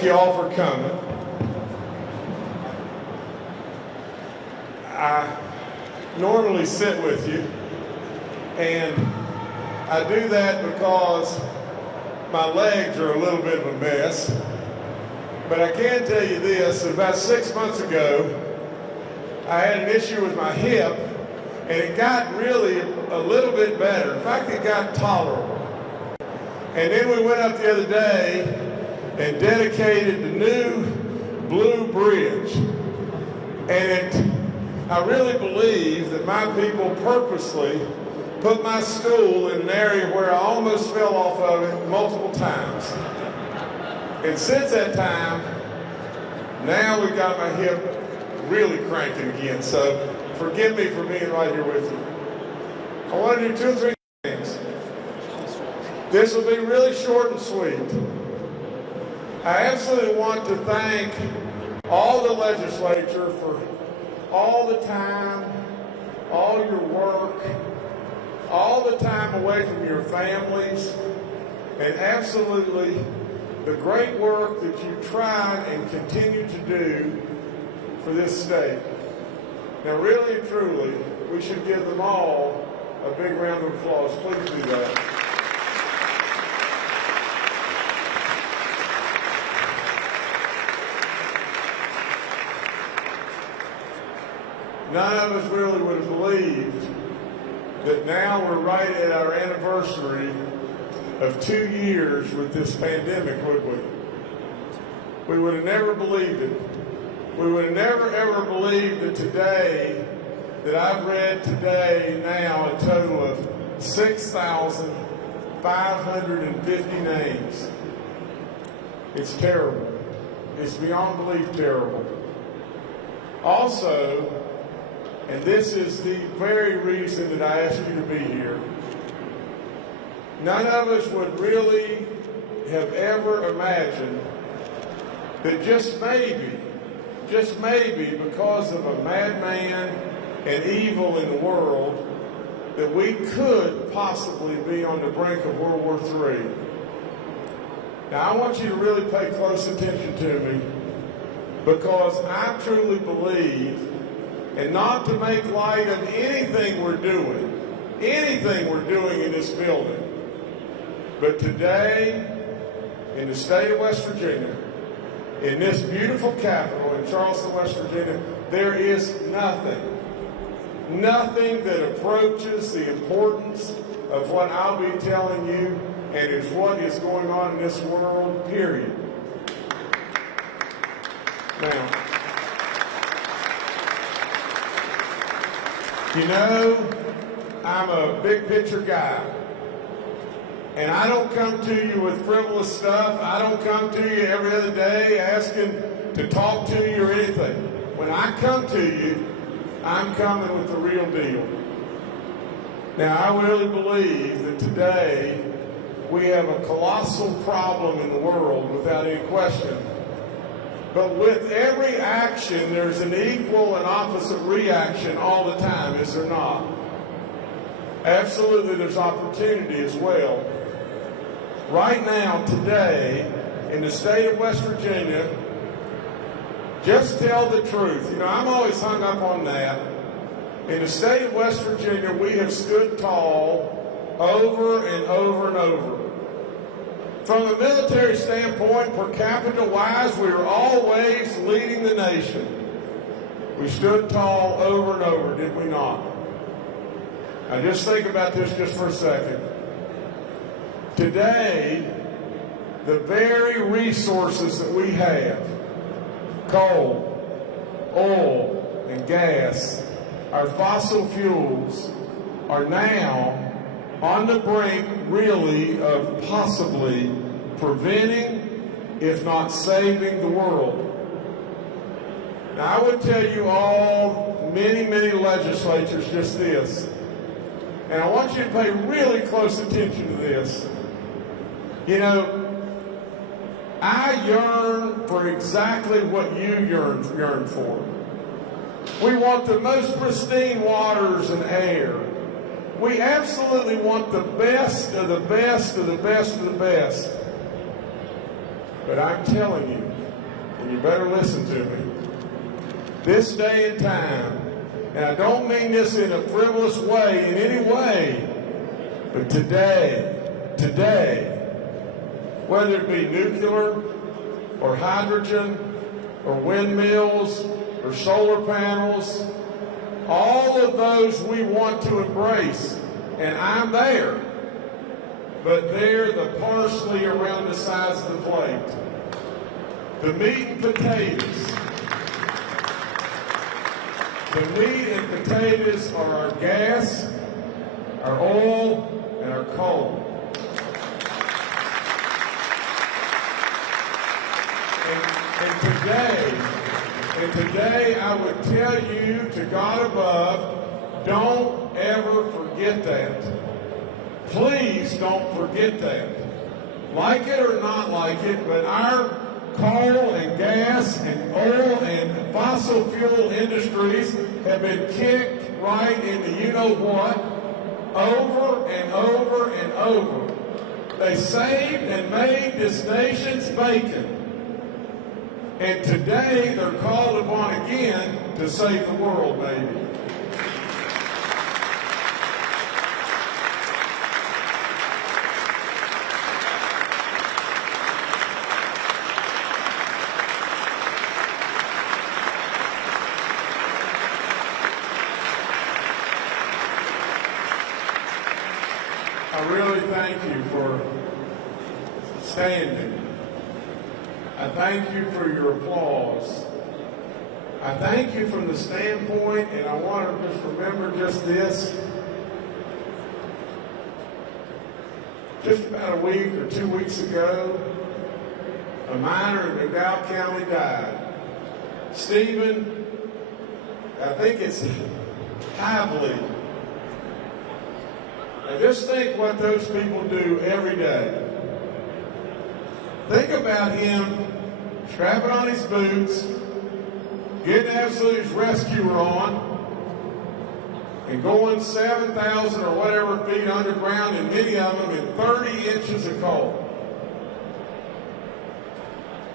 Thank you all for coming. I normally sit with you, and I do that because my legs are a little bit of a mess. But I can tell you this, about 6 months ago, I had an issue with my hip, and it got really a little bit better. In fact, it got tolerable. And then we went up the other day and dedicated the new Blue Bridge. And I really believe that my people purposely put my stool in an area where I almost fell off of it multiple times. And since that time, now we've got my hip really cranking again. So forgive me for being right here with you. I want to do 2 or 3 things. This will be really short and sweet. I absolutely want to thank all the legislature for all the time, all your work, all the time away from your families, and absolutely the great work that you try and continue to do for this state. Now, really and truly, we should give them all a big round of applause. Please do that. None of us really would have believed that now we're right at our anniversary of 2 years with this pandemic, would we? We would have never believed it. We would have never, ever believed that today, that I've read today now a total of 6,550 names. It's terrible. It's beyond belief terrible. Also, and this is the very reason that I asked you to be here, none of us would really have ever imagined that just maybe, because of a madman and evil in the world, that we could possibly be on the brink of World War III. Now, I want you to really pay close attention to me, because I truly believe, and not to make light of anything we're doing in this building, but today, in the state of West Virginia, in this beautiful capital in Charleston, West Virginia, there is nothing that approaches the importance of what I'll be telling you, and is what is going on in this world, period. Now, you know, I'm a big picture guy. And I don't come to you with frivolous stuff. I don't come to you every other day asking to talk to you or anything. When I come to you, I'm coming with the real deal. Now, I really believe that today we have a colossal problem in the world without any question. But with every action, there's an equal and opposite reaction all the time, is there not? Absolutely, there's opportunity as well. Right now, today, in the state of West Virginia, just tell the truth. You know, I'm always hung up on that. In the state of West Virginia, we have stood tall over and over and over. From a military standpoint, per capita wise, we were always leading the nation. We stood tall over and over, did we not? Now just think about this just for a second. Today, the very resources that we have, coal, oil, and gas, our fossil fuels, are now on the brink, really, of possibly preventing, if not saving, the world. Now, I would tell you all, many legislatures, just this, and I want you to pay really close attention to this. You know, I yearn for exactly what you yearn for. We want the most pristine waters and air. We absolutely want the best of the best of the best of the best. But I'm telling you, and you better listen to me, this day and time, and I don't mean this in a frivolous way in any way, but today, whether it be nuclear or hydrogen or windmills or solar panels, all of those we want to embrace, and I'm there, but they're the parsley around the sides of the plate. The meat and potatoes. The meat and potatoes are our gas, our oil, and our coal. And today I would tell you, to God above, don't ever forget that. Please don't forget that. Like it or not like it, but our coal and gas and oil and fossil fuel industries have been kicked right into you-know-what over and over and over. They saved and made this nation's bacon. And today they're called upon again to save the world, maybe. I really thank you for standing. I thank you for your applause. I thank you from the standpoint, and I want to just remember just this. Just about a week or 2 weeks ago, a miner in McDowell County died. Stephen, I think it's Hively. Now just think what those people do every day. Think about him strapping on his boots, getting absolutely his rescuer on, and going 7,000 or whatever feet underground, and many of them in 30 inches of coal.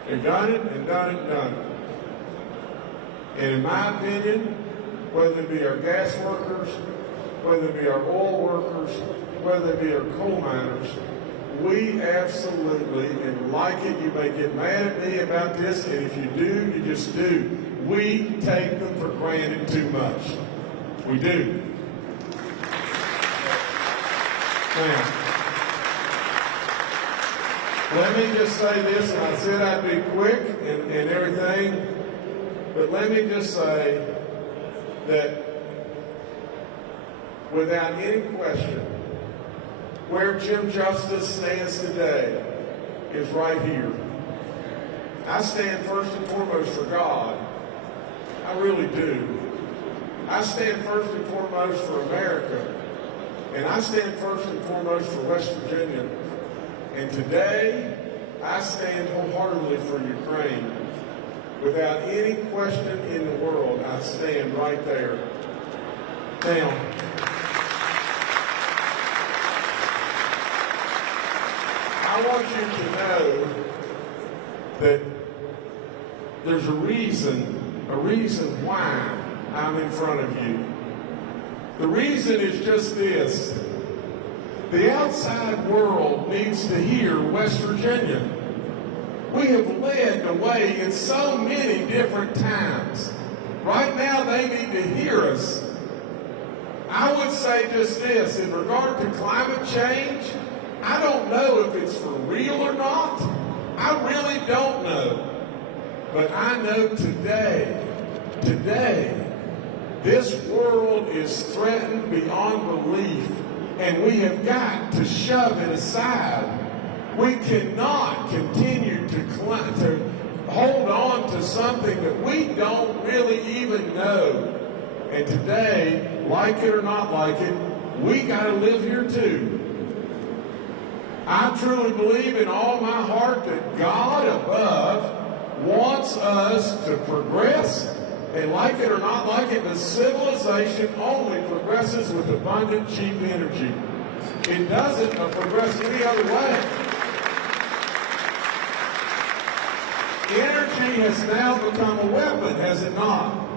They've done it and done it and done it. And in my opinion, whether it be our gas workers, whether it be our oil workers, whether it be our coal miners, we absolutely, and like it, you may get mad at me about this, and if you do, you just do. We take them for granted too much. We do. Now, let me just say this, and I said I'd be quick and everything, but let me just say that without any question, where Jim Justice stands today is right here. I stand first and foremost for God. I really do. I stand first and foremost for America. And I stand first and foremost for West Virginia. And today, I stand wholeheartedly for Ukraine. Without any question in the world, I stand right there. Now, I want you to know that there's a reason why I'm in front of you. The reason is just this. The outside world needs to hear West Virginia. We have led the way in so many different times. Right now, they need to hear us. I would say just this, in regard to climate change, I don't know if it's for real or not. I really don't know. But I know today, this world is threatened beyond belief, and we have got to shove it aside. We cannot continue to hold on to something that we don't really even know. And today, like it or not like it, we got to live here too. I truly believe in all my heart that God above wants us to progress, and like it or not like it, the civilization only progresses with abundant, cheap energy. It doesn't progress any other way. has now become a weapon, has it not?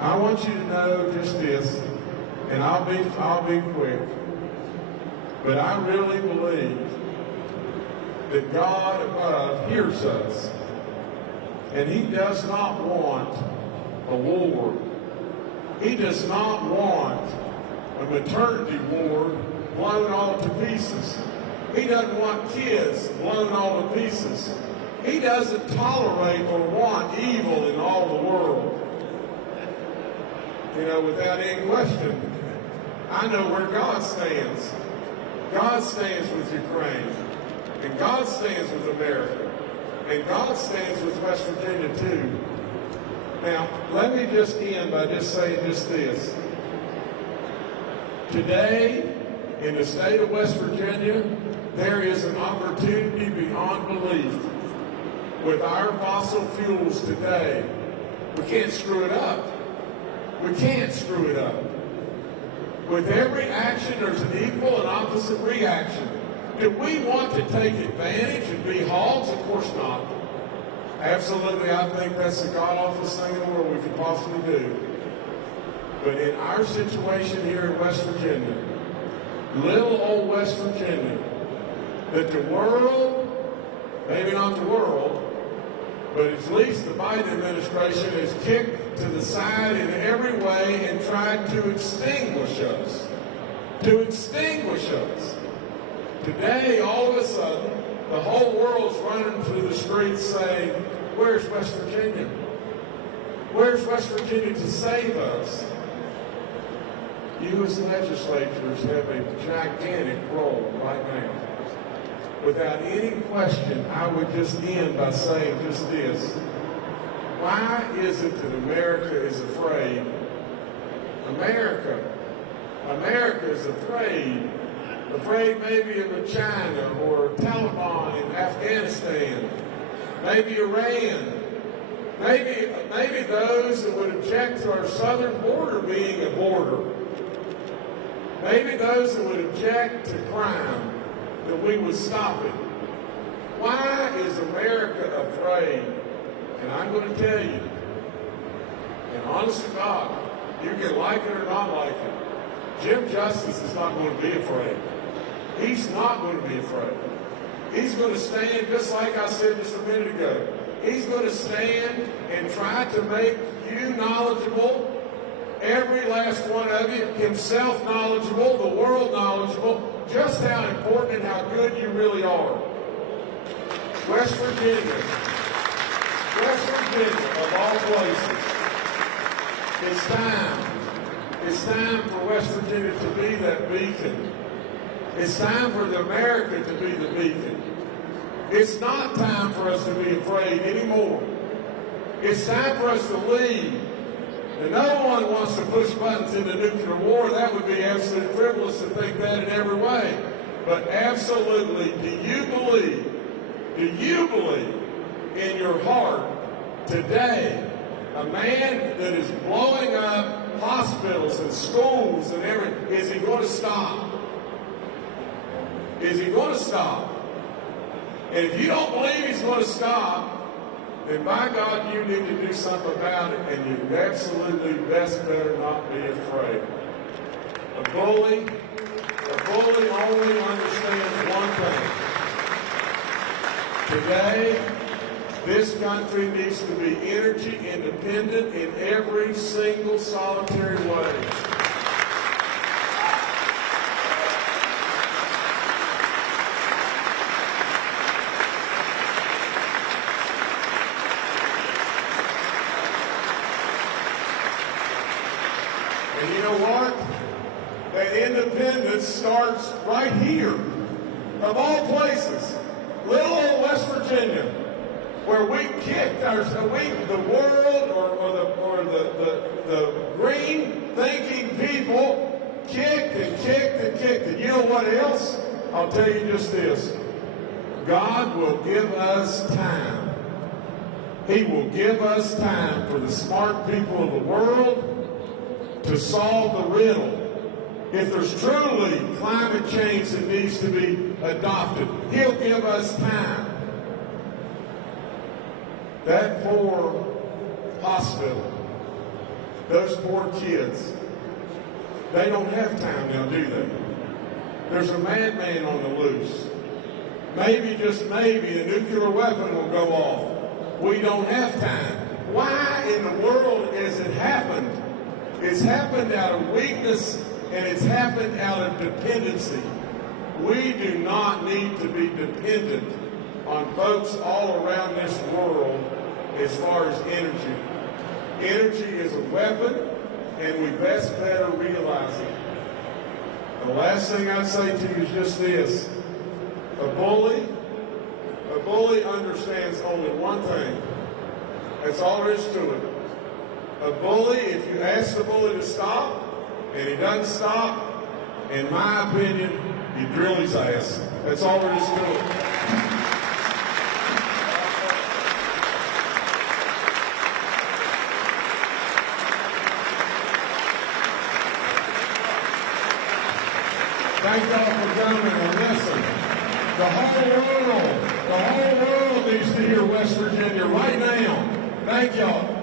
I want you to know just this, and I'll be quick. But I really believe that God above hears us, and He does not want a war. He does not want a maternity ward blown all to pieces. He doesn't want kids blown all to pieces. He doesn't tolerate or want evil in all the world. You know, without any question, I know where God stands. God stands with Ukraine, and God stands with America, and God stands with West Virginia too. Now, let me just end by just saying just this. Today, in the state of West Virginia, there is an opportunity beyond belief. With our fossil fuels today, we can't screw it up. We can't screw it up. With every action, there's an equal and opposite reaction. Do we want to take advantage and be hogs? Of course not. Absolutely, I think that's the god-awfulest thing in the world we could possibly do. But in our situation here in West Virginia, little old West Virginia, that the world, maybe not the world, but at least the Biden administration has kicked to the side in every way and tried to extinguish us. To extinguish us. Today, all of a sudden, the whole world's running through the streets saying, where's West Virginia? Where's West Virginia to save us? You as legislators have a gigantic role right now. Without any question, I would just end by saying just this. Why is it that America is afraid? America is afraid. Afraid maybe of a China or Taliban in Afghanistan. Maybe Iran. Maybe those that would object to our southern border being a border. Maybe those that would object to crime, that we would stop it. Why is America afraid? And I'm going to tell you, and honest to God, you can like it or not like it, Jim Justice is not going to be afraid. He's not going to be afraid. He's going to stand, just like I said just a minute ago, he's going to stand and try to make you knowledgeable, every last one of you, himself knowledgeable, the world knowledgeable, just how important and how good you really are. West Virginia, of all places, it's time for West Virginia to be that beacon. It's time for America to be the beacon. It's not time for us to be afraid anymore. It's time for us to lead. And no one wants to push buttons into nuclear war. That would be absolutely frivolous to think that in every way. But absolutely, do you believe in your heart today, a man that is blowing up hospitals and schools and everything, is he going to stop? Is he going to stop? And if you don't believe he's going to stop, then by God, you need to do something about it, and you absolutely best better not be afraid. A bully only understands one thing. Today, this country needs to be energy independent in every single solitary way. And you know what? That independence starts right here, of all places, little old West Virginia, where we kicked the world or the green thinking people kicked and kicked and kicked. And you know what else? I'll tell you just this. God will give us time. He will give us time for the smart people of the world to solve the riddle. If there's truly climate change that needs to be adopted, He'll give us time. That poor hospital, those poor kids, they don't have time now, do they? There's a madman on the loose. Maybe, just maybe, a nuclear weapon will go off. We don't have time. Why in the world has it happened? It's happened out of weakness, and it's happened out of dependency. We do not need to be dependent on folks all around this world as far as energy. Energy is a weapon, and we best better realize it. The last thing I'd say to you is just this. A bully understands only one thing. That's all there is to it. A bully, if you ask the bully to stop, and he doesn't stop, in my opinion, you drill his ass. That's all there is to it. Thank y'all for coming and listen. The whole world needs to hear West Virginia right now. Thank y'all.